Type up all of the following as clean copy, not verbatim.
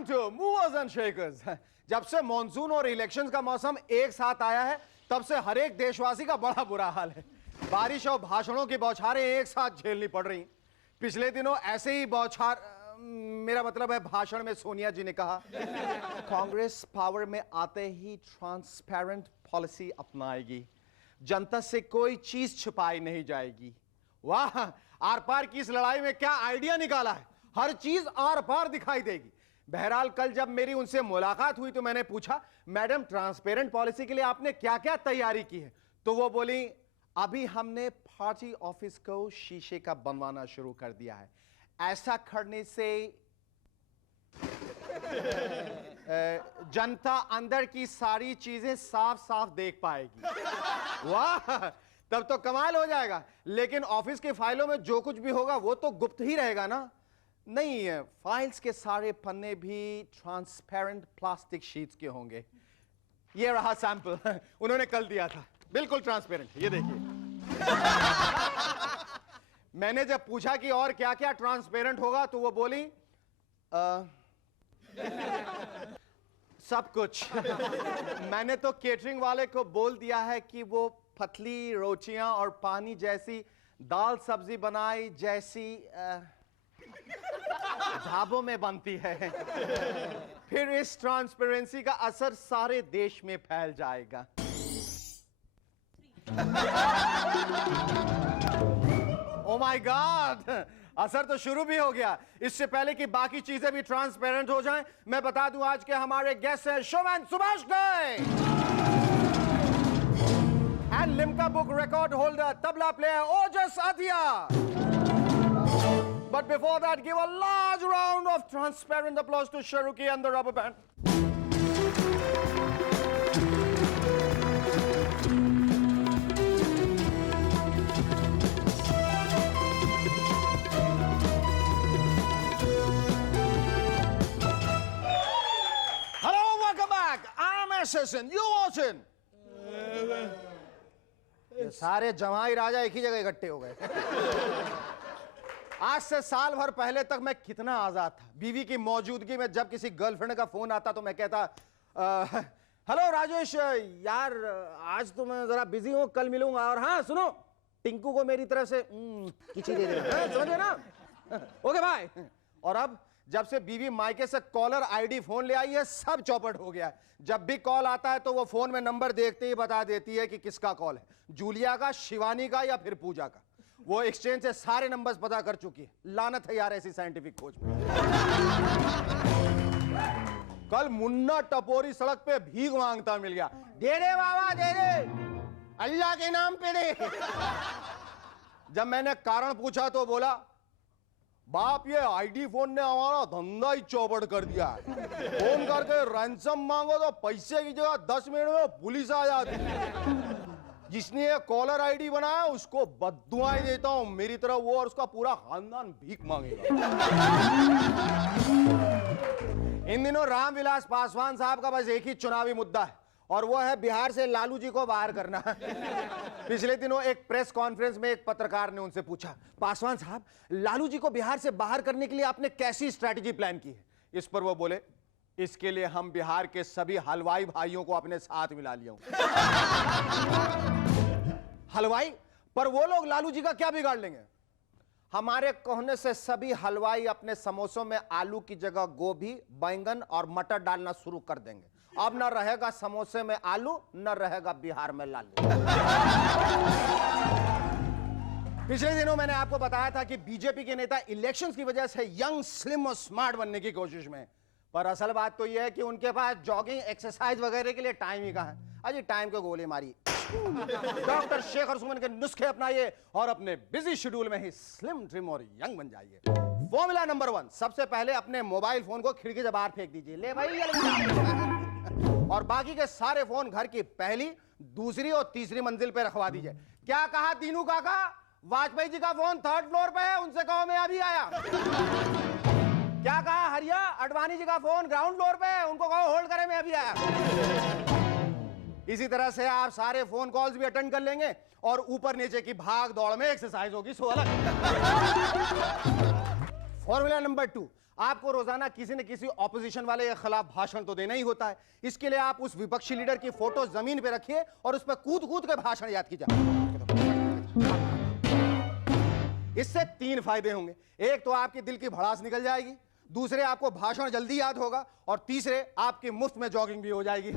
Welcome to movers and shakers. जब से monsoon और इलेक्शंस का मौसम एक साथ आया है तब से हर एक देशवासी का बड़ा बुरा हाल है। बारिश और भाषणों की बौछारें एक साथ झेलनी पड़ रही। पिछले दिनों ऐसे ही बौछार, मेरा मतलब है भाषण में सोनिया जी ने कहा, कांग्रेस पावर में आते ही ट्रांसपेरेंट पॉलिसी अपनाएगी, जनता से कोई चीज छुपाई नहीं जाएगी। वाह, आर पार की इस लड़ाई में क्या आइडिया निकाला है, हर चीज आर पार दिखाई देगी। बहरहाल कल जब मेरी उनसे मुलाकात हुई तो मैंने पूछा, मैडम ट्रांसपेरेंट पॉलिसी के लिए आपने क्या क्या तैयारी की है? तो वो बोली, अभी हमने पार्टी ऑफिस को शीशे का बनवाना शुरू कर दिया है। ऐसा करने से जनता अंदर की सारी चीजें साफ साफ देख पाएगी। वाह, तब तो कमाल हो जाएगा। लेकिन ऑफिस की फाइलों में जो कुछ भी होगा वो तो गुप्त ही रहेगा ना? नहीं है, फाइल्स के सारे पन्ने भी ट्रांसपेरेंट प्लास्टिक शीट्स के होंगे। ये रहा सैंपल, उन्होंने कल दिया था, बिल्कुल ट्रांसपेरेंट। ये देखिए। मैंने जब पूछा कि और क्या क्या ट्रांसपेरेंट होगा तो वो बोली, सब कुछ। मैंने तो केटरिंग वाले को बोल दिया है कि वो पतली रोटियां और पानी जैसी दाल सब्जी बनाई जैसी ढाबों में बनती है। फिर इस ट्रांसपेरेंसी का असर सारे देश में फैल जाएगा। ओ माय गॉड, असर तो शुरू भी हो गया। इससे पहले कि बाकी चीजें भी ट्रांसपेरेंट हो जाएं, मैं बता दूं आज के हमारे गेस्ट हैं showman Subhash Ghai and Limca book record holder tabla player Ojas Adiya. But before that, give a large round of transparent applause to Sharuki and the rubber band. Hello, welcome back. I'm SSN. You watching? ये सारे जमाई राजा एक ही जगह इकट्ठे हो गए। आज से साल भर पहले तक मैं कितना आजाद था। बीवी की मौजूदगी में जब किसी गर्लफ्रेंड का फोन आता तो मैं कहता, हेलो राजेश, यार आज तो मैं जरा बिजी हूं, कल मिलूंगा। और हाँ सुनो, टिंकू को मेरी तरफ से खिची दे देना, समझे ना? Okay bye. और अब जब से बीवी मायके से कॉलर आईडी फोन ले आई है, सब चौपट हो गया है। जब भी कॉल आता है तो वो फोन में नंबर देखते ही बता देती है कि किसका कॉल है, जूलिया का, शिवानी का या फिर पूजा का। वो एक्सचेंज से सारे नंबर्स पता कर चुकी है। लानत है यार ऐसी साइंटिफिक खोज में। कल मुन्ना टपोरी सड़क पे भीख मांगता मिल गया, दे दे बाबा दे दे, अल्लाह के नाम पे दे। जब मैंने कारण पूछा तो बोला, बाप ये आईडी फोन ने हमारा धंधा ही चौपट कर दिया है। फोन करके रैंसम मांगो तो पैसे की जगह 10 मिनट में पुलिस आ जाती है। जिसने ये कॉलर आईडी बनाया उसको बद्दुआएं देता हूं, मेरी तरह वो और उसका पूरा खानदान भीख मांगेगा। इन दिनों रामविलास पासवान साहब का बस एक ही चुनावी मुद्दा है और वो है बिहार से लालू जी को बाहर करना। पिछले दिनों एक प्रेस कॉन्फ्रेंस में एक पत्रकार ने उनसे पूछा, पासवान साहब लालू जी को बिहार से बाहर करने के लिए आपने कैसी स्ट्रैटेजी प्लान की है? इस पर वो बोले, इसके लिए हम बिहार के सभी हलवाई भाइयों को अपने साथ मिला लिया हूं। हलवाई? पर वो लोग लालू जी का क्या बिगाड़ लेंगे? हमारे कहने से सभी हलवाई अपने समोसों में आलू की जगह गोभी, बैंगन और मटर डालना शुरू कर देंगे। अब न रहेगा समोसे में आलू, न रहेगा बिहार में लालू। पिछले दिनों मैंने आपको बताया था कि बीजेपी के नेता इलेक्शंस की वजह से यंग, स्लिम और स्मार्ट बनने की कोशिश में, पर असल बात तो यह है कि उनके पास जॉगिंग, एक्सरसाइज वगैरह के लिए टाइम ही कहां है। अजी टाइम को गोली मारी। डॉक्टर शेखर सुमन के नुस्खे अपनाइए और अपने बिजी शेड्यूल में ही स्लिम, ट्रिम और यंग बन जाइए। फॉर्मूला नंबर 1, सबसे पहले अपने मोबाइल फोन को खिड़की से बाहर फेंक दीजिए। ले भाई, और बाकी के सारे फोन घर की पहली, दूसरी और तीसरी मंजिल पे रखवा दीजिए। क्या कहा दीनू काका? वाजपेयी जी का फोन 3rd फ्लोर पे है, उनसे कहो मैं अभी आया। क्या कहा हरिया? अडवाणी जी का फोन ग्राउंड फ्लोर पे है, उनको कहो होल्ड करें मैं अभी आया। इसी तरह से आप सारे फोन कॉल्स भी अटेंड कर लेंगे और ऊपर नीचे की भाग दौड़ में एक्सरसाइज होगी। सो अलग। फॉर्मूला नंबर 2, आपको रोजाना किसी न किसी ऑपोजिशन वाले के खिलाफ भाषण तो देना ही होता है। इसके लिए आप उस विपक्षी लीडर की फोटो जमीन पे रखिए और उस पर कूद कूद के भाषण याद कीजिए। इससे 3 फायदे होंगे। एक तो आपके दिल की भड़ास निकल जाएगी, दूसरे आपको भाषण जल्दी याद होगा और तीसरे आपकी मुफ्त में जॉगिंग भी हो जाएगी।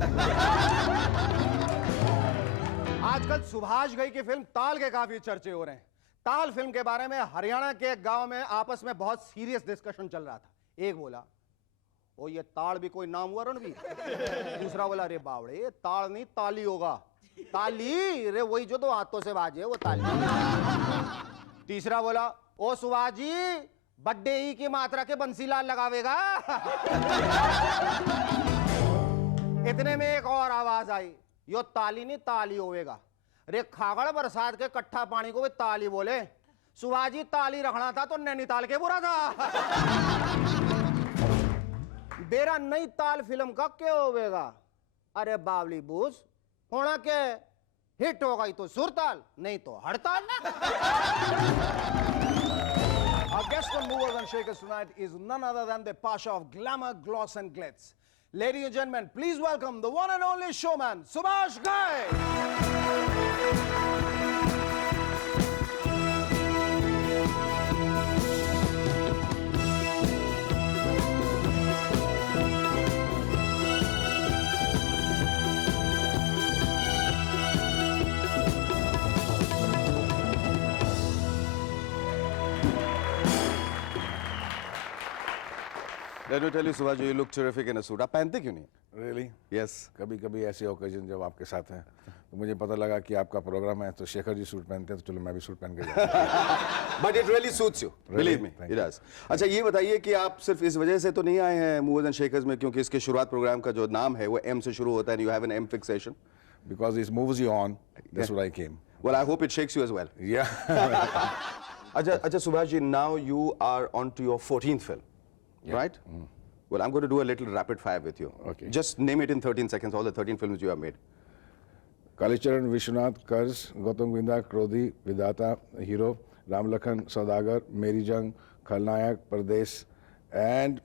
आजकल सुभाष घई की फिल्म ताल के काफी चर्चे हो रहे हैं। ताल फिल्म के बारे में हरियाणा के एक गांव में आपस में बहुत सीरियस डिस्कशन चल रहा था। एक बोला, ओ ये ताल भी कोई नाम हुआ रणवीर? दूसरा बोला, अरे बावड़े ये ताल नहीं ताली होगा। ताली रे वही जो 2 हाथों से बाजे वो ताली। तीसरा बोला, ओ सुभाष जी बड्डे ही की मात्रा के बंसीलाल लगावेगा। इतने में एक और आवाज आई, यो ताली नहीं ताली होवेगा। रे खागड़ बरसात के कट्ठा पानी को भी ताली बोले। सुभाजी ताली रखना था तो नैनीताल के बुरा था। बेरा नई ताल फिल्म का क्या होवेगा? अरे बावली बूस होना के हिट हो गई तो सुरताल, नहीं तो हड़ताल। Our guest on Movers and Shakers tonight is none other than the Pasha of glamour, gloss and glitz. Ladies and gentlemen, please welcome the one and only showman, Subhash Ghai. Let me tell you, Subhash, you look terrific in a suit. आप पहनते क्यों नहीं? Really? Yes. कभी-कभी ऐसे occasion जब आपके साथ हैं तो मुझे पता लगा कि आपका प्रोग्राम है तो शेखर जी सूट पहनते हैं तो चलो मैं भी सूट पहन के जाता But it really suits you. Believe me, it does. अच्छा ये बताइए कि आप सिर्फ इस वजह से तो नहीं आए हैं Movers and Shakers में क्योंकि इसके शुरुआत प्रोग्राम का जो नाम है वो M से शुरू होता है and you have an M fixation. because it moves you on. That's what I came. Well, I hope it shakes you as well. Yeah. अच्छा Subhash ji, now you are on to your 14th film, right? Well, I'm going to do a little rapid fire with you. Okay. Just name it in 13 seconds, all the 13 films you have made. Kalicharan, Vishwanath, कर्ज, गौतम गोविंदा, क्रोधी, विधाता, hero, Ram Lakhan, सौदागर, मेरी जंग, खलनायक, परदेश, and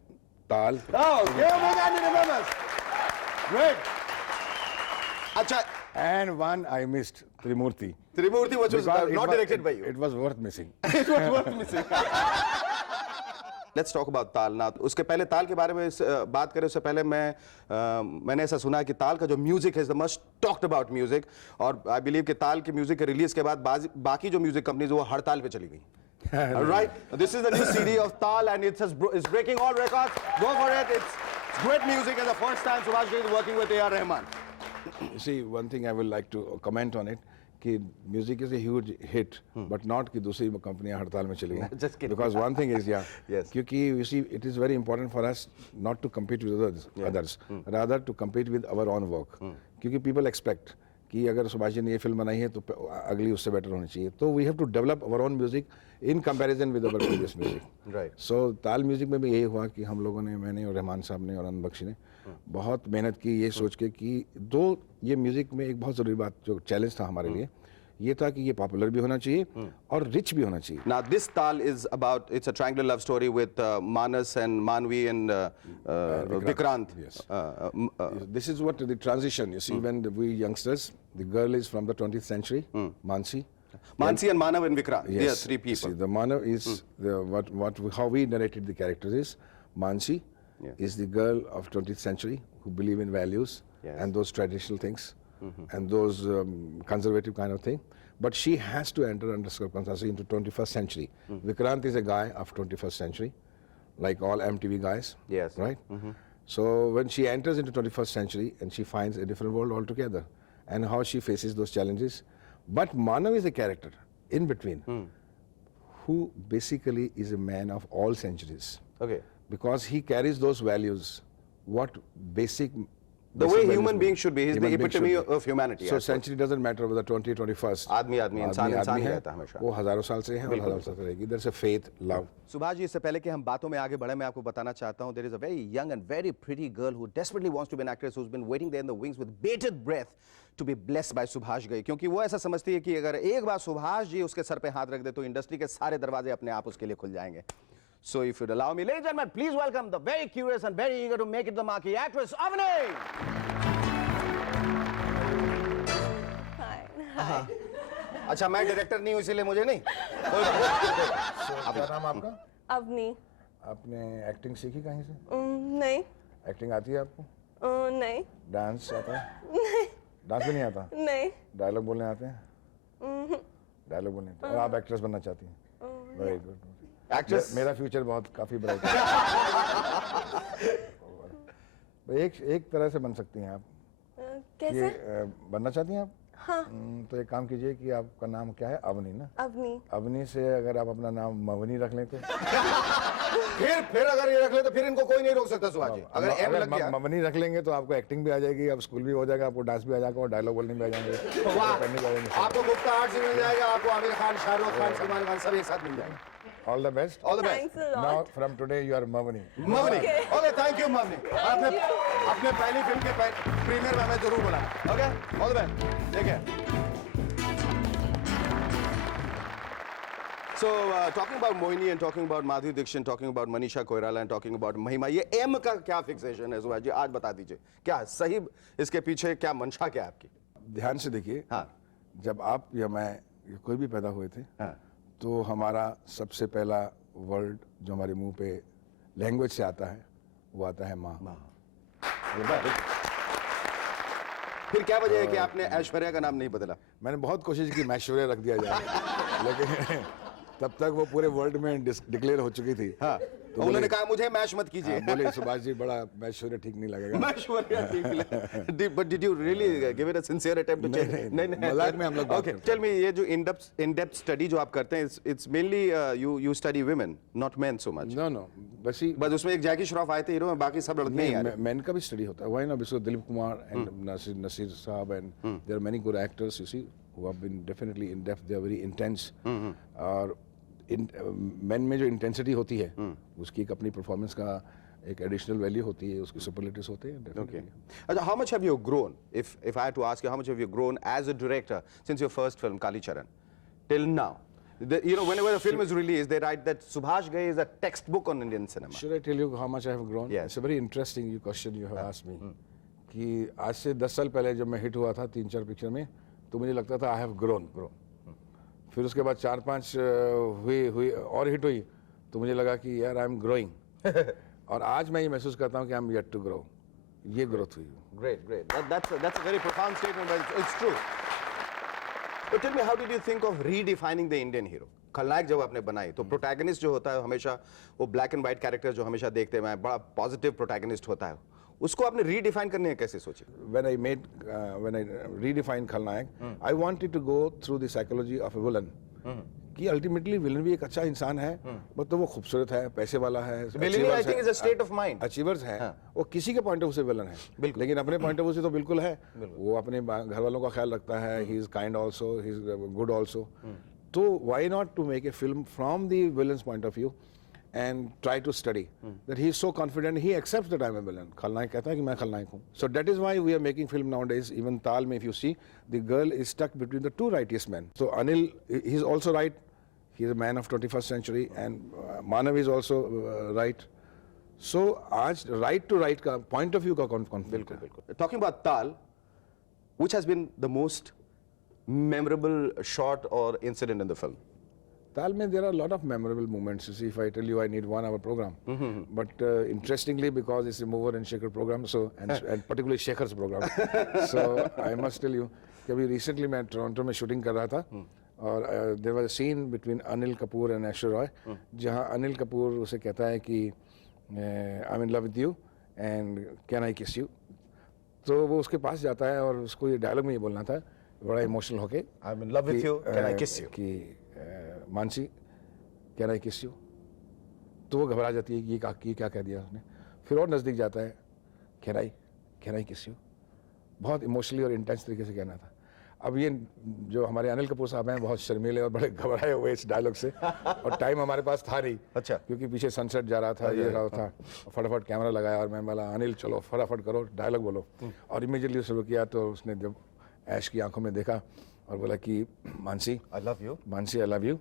ताल. Oh, give a big hand in the numbers. Great. अच्छा, And one I missed, Trimurti. Trimurti was Because not directed by you. It was worth missing. It was worth missing. Let's talk about ताल now. उसके पहले ताल के बारे में बात करें उससे पहले मैंने ऐसा सुना है कि ताल का जो म्यूजिक है, is the most talked about music और I believe कि ताल के म्यूजिक के रिलीज के बाद बाकी जो म्यूजिक कंपनीज वो हड़ताल पे चली गई. All right, this is the new CD of Tal and it's breaking all records. Go for it. It's great music and the first time Subhash Ghai is working with A.R. Rahman. You see, one thing I would like to comment on it, कि music is a huge hit, but not कि दूसरी कंपनियां हड़ताल में चली गई. Just kidding. Because one thing is, yeah, Yes. क्योंकि you see, it is very important for us not to compete with others, rather to compete with our own work. क्योंकि people expect कि अगर सुभाष जी ने ये फिल्म बनाई है तो अगली उससे बेटर होनी चाहिए. तो we have to develop our own music in comparison with our previous music. Right. So ताल म्यूजिक में भी यही हुआ कि हम लोगों ने, मैंने और रहमान साहब ने और आनंद बख्शी ने बहुत मेहनत की ये सोच के कि ये म्यूजिक में एक बहुत ज़रूरी बात जो चैलेंज था हमारे लिए ये था कि ये पॉपुलर भी होना चाहिए और रिच भी होना चाहिए. Now this Tal is about, it's a triangular love story with Manas and Manvi and Vikrant. Yes. This is what the transition, you see, when we youngsters, the girl is from the 20th century, Mansi. Mansi and Manav and Vikrant. Yes. They are 3 people. See, the Manav is how we narrated the characters is Mansi is the girl of 20th century who believe in values and those traditional things and those conservative kind of thing. But she has to enter under circumstances into 21st century. Vikrant is a guy of 21st century, like all MTV guys. Yes. Right? So when she enters into 21st century and she finds a different world altogether and how she faces those challenges. But Manav is a character in between who basically is a man of all centuries. Okay. Because he carries those values, what basic... The way human beings should be. He's the epitome of humanity. So century doesn't matter whether 20th, 21st. आदमी इंसान ही रहता है हमेशा. वो हजारों साल से है और हजारों साल से रहेगी. There's a faith, love. Subhash ji, इससे पहले कि हम बातों में आगे बढ़े, मैं आपको बताना चाहता हूं, there is a very young and very pretty girl who desperately wants to be an actress, who's been waiting there in the wings with bated breath to be blessed by Subhash Ghai, क्योंकि वो ऐसा समझती है कि अगर एक बार सुभाष जी उसके सर पे हाथ रख दे तो इंडस्ट्री के सारे दरवाजे अपने आप उसके लिए खुल जाएंगे. So if you'd allow me, ladies and gentlemen, please welcome the very curious and very eager to make it the marquee actress, Avani! Hi. अच्छा मैं डायरेक्टर नहीं हूँ इसीलिए मुझे नहीं क्या नाम आपका? Avni. आपने एक्टिंग सीखी कहीं से? नहीं. एक्टिंग आती है आपको? नहीं. डांस आता है? नहीं. डांस भी नहीं आता? नहीं. डायलॉग बोलने आते हैं? डायलॉग बोलने तो आप एक्ट्रेस बनना चाहती हैं? Very good. एक्ट्रेस मेरा फ्यूचर बहुत काफी ब्राइट है. एक तरह से बन सकती हैं आप. कैसे? ये बनना चाहती हैं आप? हाँ. तो एक काम कीजिए कि आपका नाम क्या है? अवनी ना? Avni. अवनी से अगर आप अपना नाम मवनी रख लें तो फिर अगर ये रख ले तो फिर इनको कोई नहीं रोक सकता सुभाष जी. अगर एम लग गया मवनी रख लेंगे तो आपको एक्टिंग भी आ जाएगी, आप स्कूल भी हो जाएगा, आपको डांस भी आ जाएगा और डायलॉग बोलने भी आ जाएंगे. वाह. करने भी आ जाएंगे. आपको गुप्ता आर्ट से मिल जाएगा, आपको आमिर खान, शाहरुख खान, सलमान खान सब एक साथ मिल जाएंगे. All the best. All the best. Thanks a lot. Now from today you are मवनी. मवनी. ओके थैंक यू मवनी. आपने अपने पहली फिल्म के प्रीमियर में हमें जरूर बुलाया. Okay all the best. ठीक है. So talking about Moini and talking about Madhuri Dixit, talking about Manisha Koirala and talking about Mahima, ये M का क्या फिक्सेशन है सुभाष जी? आज बता दीजिए. क्या सही इसके पीछे क्या मंशा क्या है आपकी? ध्यान से देखिए. हाँ. जब आप या मैं या कोई भी पैदा हुए थे हाँ. तो हमारा सबसे पहला वर्ड जो हमारे मुंह पे लैंग्वेज से आता है वो आता है माँ. फिर क्या वजह है कि आपने ऐश्वर्या का नाम नहीं बदला? मैंने बहुत कोशिश की मैश्वर्या रख दिया जाए लेकिन तब तक वो पूरे वर्ल्ड में डिक्लेयर हो चुकी थी. हाँ. तो उन्होंने कहा मुझे मैश मत कीजिए. बोले सुभाष जी बड़ा मैश्वर्या ठीक नहीं लगेगा. मैश्वर्या ठीक लगा. But did you really give it a sincere attempt to change? नहीं, मजाक में हम लोग बात Okay, करते tell me ये जो in-depth study जो आप करते हैं, it's mainly you study women, not men so much. No बस ही बस उसमें एक जैकी श्रॉफ आए थे हीरो में, बाकी सब लड़के ही आ रहे. मैन का भी स्टडी होता है. Why not? Because Dilip Kumar and Naseer Sahab and there are many good actors you see who have been definitely in depth. They are very intense. और मैन में जो इंटेंसिटी होती है उसकी एक अपनी परफॉर्मेंस का एक एडिशनल वैल्यू होती है, उसके सुपरलेटिव्स होते हैं. Okay. How much have you grown? If I had to ask you, how much have you grown as a director since your first film, Kali Charan, till now? You know, whenever a film is released, they write that Subhash Ghai is a textbook on Indian cinema. Should I tell you how much I have grown? Yes. It's a very interesting question you have asked me. कि आज से 10 साल पहले जब मैं hit हुआ था 3-4 picture में तो मुझे लगता था आई हैव ग्रोन. फिर उसके बाद 4-5 हुई और हिट हुई तो मुझे लगा कि यार आई एम ग्रोइंग. और आज मैं ये महसूस करता हूँ कि I am yet to grow. ये ग्रोथ हुई. Great. That's a very profound statement, but it's true. But tell me, how did you think of redefining the Indian hero? खलनायक जब आपने बनाई तो प्रोटैगनिस्ट जो होता है हमेशा वो ब्लैक एंड व्हाइट कैरेक्टर जो हमेशा देखते हैं, बड़ा पॉजिटिव प्रोटैगनिस्ट होता है, उसको आपने रीडिफाइन करने कैसे सोचे? When I redefined खलनायक, I wanted to go through the psychology of a villain. कि अल्टीमेटली विलन भी एक अच्छा इंसान है, मतलब वो खूबसूरत है, पैसे वाला है, I think is a state of mind. Achievers है. वो किसी के पॉइंट ऑफ व्यू से विलन है, लेकिन अपने पॉइंट ऑफ व्यू से तो बिल्कुल है. वो अपने घर वालों का ख्याल रखता है. He is kind also, he is good also. तो why not to make a film from the villain's point of view and try to study that he is so confident he accepts that I am a villain. खलनायक कहता है कि मैं खलनायक हूँ. So that is why we are making film nowadays. Even Taal mein, if you see, the girl is stuck between the two righteous men. So Anil, he is also right. He is a man of 21st century, and Manav is also right. So आज right to right का point of view का conflict. बिल्कुल. Talking about Taal, which has been the most memorable shot or incident in the film? Taal mein there are a lot of memorable moments. You see, if I tell you, I need 1 hour program. But interestingly, because it's a Mover and Shaker program, so and particularly Shaker's program, so I must tell you, कि अभी recently मैं Toronto में shooting कर रहा था और there was a scene between Anil Kapoor and Aishwarya Roy, जहाँ अनिल कपूर उसे कहता है कि I'm in love with you and can I kiss you? तो वो उसके पास जाता है और उसको ये डायलॉग में ये बोलना था बड़ा इमोशनल होके, I'm in love with you, can I kiss you? कि मानसी कैन आई किस यू. तो वो घबरा जाती है कि ये क्या कह दिया उसने. फिर और नज़दीक जाता है, कैन आई किस यू. बहुत इमोशनली और इंटेंस तरीके से कहना था. अब ये जो हमारे अनिल कपूर साहब हैं बहुत शर्मीले और बड़े घबराए हुए इस डायलॉग से और टाइम हमारे पास था नहीं. अच्छा. क्योंकि पीछे सनसेट जा रहा था, ये रहा था. फटाफट कैमरा लगाया और मैं बोला अनिल चलो फटाफट करो डायलॉग बोलो. और इमीडिएटली शुरू किया तो उसने जब ऐश की आंखों में देखा और बोला कि Mansi I love you. Mansi I love you,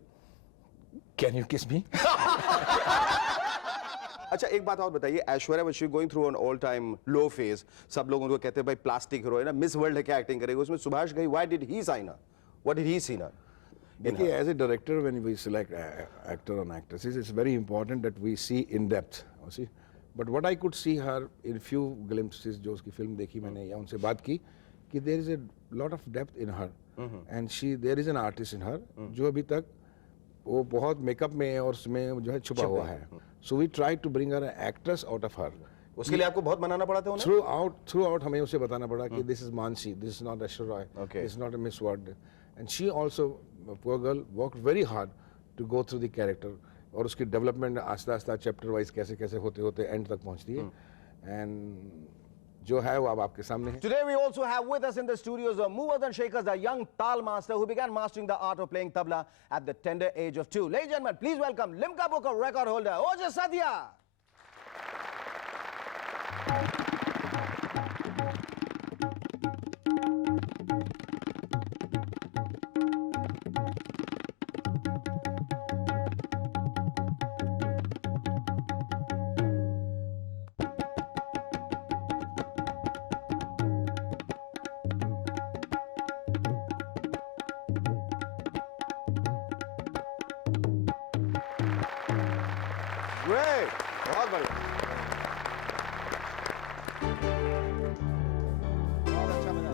can you किस मी. अच्छा एक बात और बताइए, Aishwarya was she going through an all time low phase? सब लोग उनको कहते हैं भाई प्लास्टिक हीरो है ना, मिस वर्ल्ड है, क्या एक्टिंग करेगी, उसमें Subhash Ghai, why did he sign her? What did he see her? देखिए, as a director, when we select actor and actresses, it's very important that we see in depth. You see, but what I could see her in few glimpses, जो उसकी film देखी मैंने या उनसे बात की, कि there is a lot of depth in her, and there is an artist in her, जो अभी तक वो बहुत मेकअप में और उसमें जो है छुपा हुआ है. So we try to bring her an actress out of her. उसके लिए आपको बहुत बनाना पड़ा था उन्हें? Throughout हमें उसे बताना पड़ा कि this is Mansi, this is not Aishwarya Roy, this is not a Miss World, and she also, poor girl, worked very hard to go through the character, और उसकी डेवलपमेंट आस्ता आस्ता चैप्टर वाइज कैसे कैसे होते होते एंड तक पहुंचती है, एंड जो है वो अब आपके सामने है. Today we also have with us in the studios movers and shakers, a young tal master who began mastering the art of playing tabla at the tender age of 2. Ladies and gentlemen, please welcome Limca Book record holder Ojas Sathya. Great, बहुत बढ़िया. बहुत अच्छा बजा.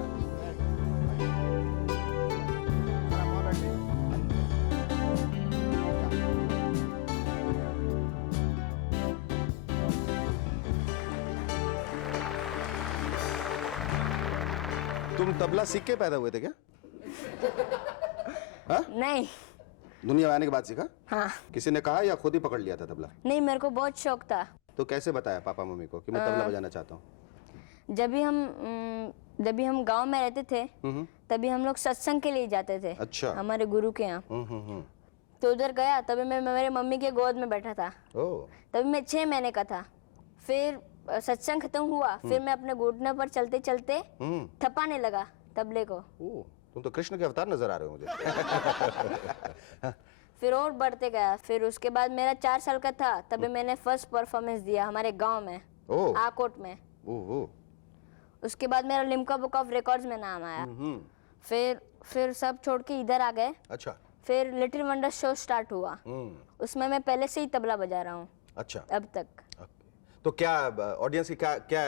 तुम तबला सीख के पैदा हुए थे क्या? नहीं. दुनिया में आने के बाद सीखा? हाँ. किसी ने कहा या खुद ही पकड़ लिया था तबला? नहीं, मेरे को बहुत शौक था. तो कैसे बताया पापा मम्मी को कि मैं तबला बजाना चाहता हूँ? जब भी हम गांव में रहते थे, तभी हम लोग सत्संग के लिए जाते थे. अच्छा. हमारे गुरु के यहाँ. तो उधर गया, तभी मैं मेरे मम्मी के गोद में बैठा था. ओह. तभी मैं 6 महीने का था. फिर सत्संग खत्म हुआ, फिर मैं अपने घुटने पर चलते चलते थपाने लगा तबले को. ओह, तुम तो कृष्ण के अवतार नजर आ रहे हो मुझे. फिर और बढ़ते गया. फिर उसके बाद मेरा 4 साल का था, तभी मैंने फर्स्ट परफॉर्मेंस दिया हमारे गांव में, आकोट में. उसके बाद मेरा लिम्का बुक ऑफ रिकॉर्ड्स में नाम आया. फिर सब छोड़ के इधर आ गए. अच्छा. फिर लिटिल वंडर शो स्टार्ट हुआ. उसमें मैं पहले से ही तबला बजा रहा हूँ. अच्छा. अब तक. तो क्या ऑडियंस की क्या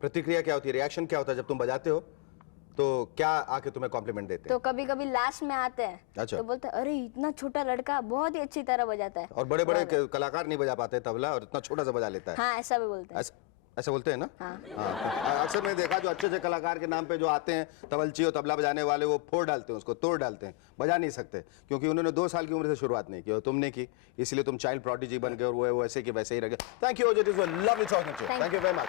प्रतिक्रिया क्या होती है, रिएक्शन क्या होता है जब तुम बजाते हो? तो क्या आके तुम्हें कॉम्प्लीमेंट देते हैं? तो कभी कभी लास्ट में आते हैं. अच्छा. तो बोलते हैं, अरे इतना छोटा लड़का बहुत ही अच्छी तरह बजाता है. और बड़े बड़े कलाकार नहीं बजा पाते तबला, और इतना छोटा सा बजा लेता है. हाँ, ऐसा भी बोलते हैं. ऐसा बोलते हैं ना? हाँ. अक्सर मैंने देखा जो अच्छे अच्छे कलाकार के नाम पे जो आते हैं तबलची और तबला बजाने वाले, वो फोड़ डालते हैं उसको, तोड़ डालते हैं, बजा नहीं सकते, क्योंकि उन्होंने 2 साल की उम्र से शुरुआत नहीं की और तुमने की, इसलिए तुम चाइल्ड प्रोडिजी बन गए और वो वैसे के वैसे ही रह गए. Thank you, it was lovely talking to you. Thank you very much.